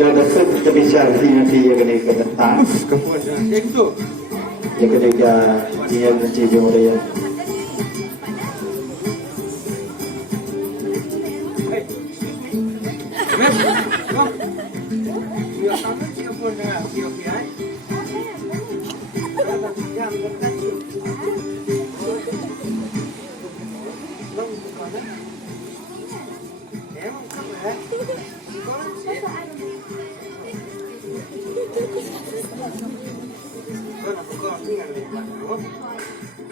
Dah kita bicara nanti yang kena kebetulan. Kemudian itu. Yang kena dia nanti jom dia.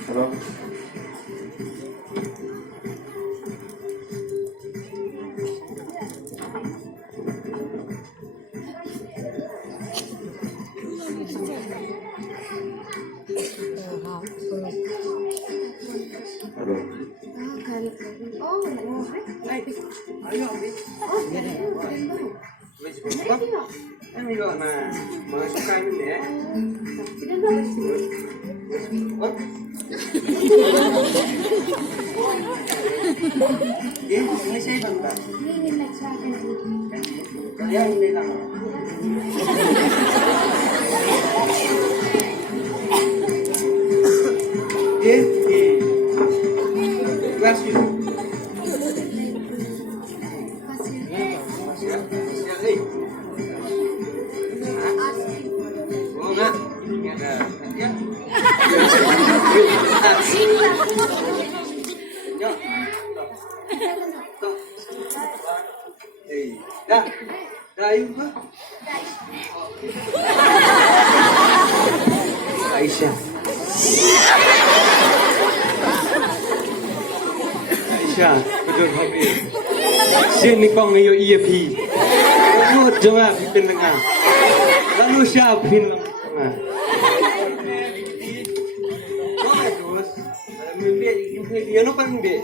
Hello. Em gọi mà mới số canh nhé. Ini saya bangga. Ya ini lah. Kasih. Aisyah. Aisyah, betul habis. Sini kong iyo EFP. Lalu jawab pendengar. Lalu siapin lah. Dia no paling be.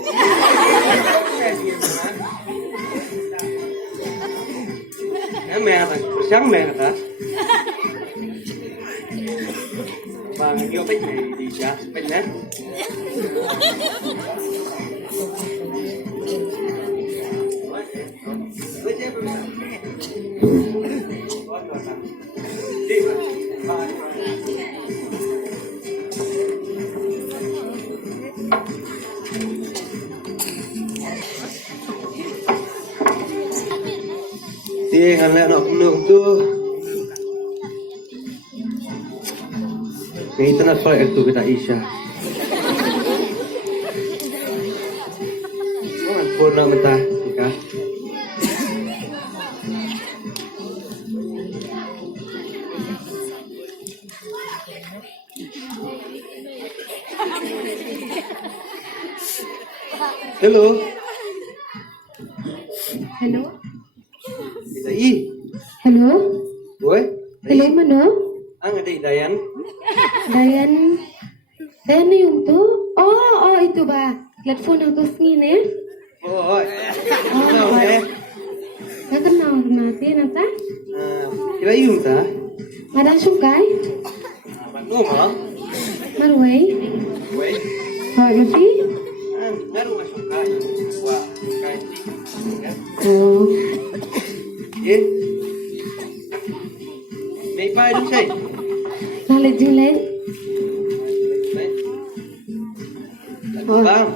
Mẹ là sáng mẹ là hả? Và vô bánh này thì sao? Bánh nè. Thì hẳn lẽ nó cũng được tu. Ini tanah file itu kita Isya. Oh, purna mentah, kita. Hello. Hello. Kita I. Hello. Boy. Hello, Mano. Ang adik Dayan. Dayan. Dayan na yung to? Oh, ito ba? Platform ng tusngin eh? Oh, Oh, eh. Nakanawag natin, ata? Kira yung ta? Madang sungkay? Ano mo? Marway? Boy. Harvey? Meron masuk kayu. Wah, kayu. Oh. Eh. May pa dun siya. Nalit-jilit? Oh. Bam.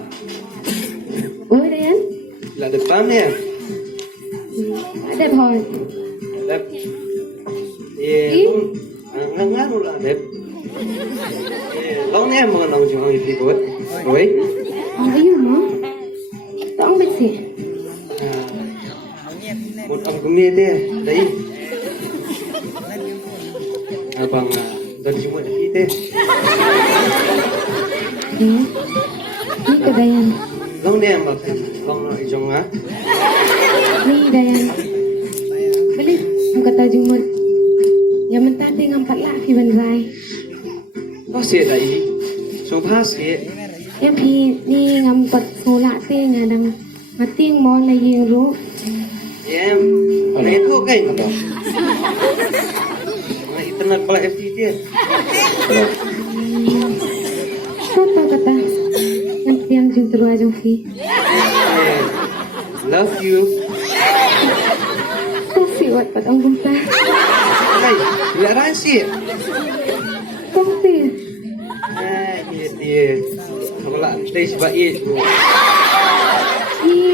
Oh, Dayan? Là được bám nè. Đẹp hồi. Đẹp. Thì ngang ngát luôn là đẹp. Lâu nè mà lòng chồng thì có. Rồi. Ayun mo? Taong ba't siya? Một ông cũng nghe thế. Đấy. Bằng gần chung một tí thế. Ni ka, Dayan. Lâu nè mà phải lòng lại chồng á. Ni, Dayan. Balik, ang katajong mo. Yaman tating ang pala, Kibanray. Có xe đấy. Số phá xe. Em thì ni ngắm bật số lạ tên là đằng mà tiếng món này riêng rú. Em lấy thuốc cái. Internet pala FTT. jong fi. Love you. Kasi wat pat ang bunta. Ay, bila rahsia. Kasi Dia. Kalau stay sebab itu.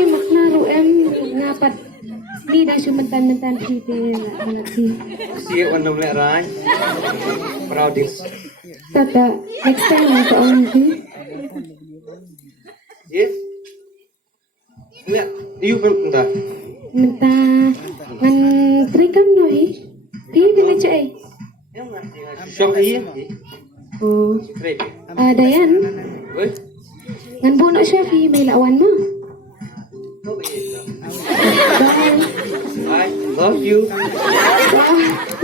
maknaro ngapat di na siya mentan-mentan fi fi. Siap warna bila rai. Prouding. Tata next time na to ang fi. Yes. Lihat, you kan entah. Menta ngan trikam no di na siya ay. Yang masih syok iya. Oh, Great. Dayan, Weh. ngan buno siya fi may lawan mo. Kau bisa. Bye. I love you. Bye.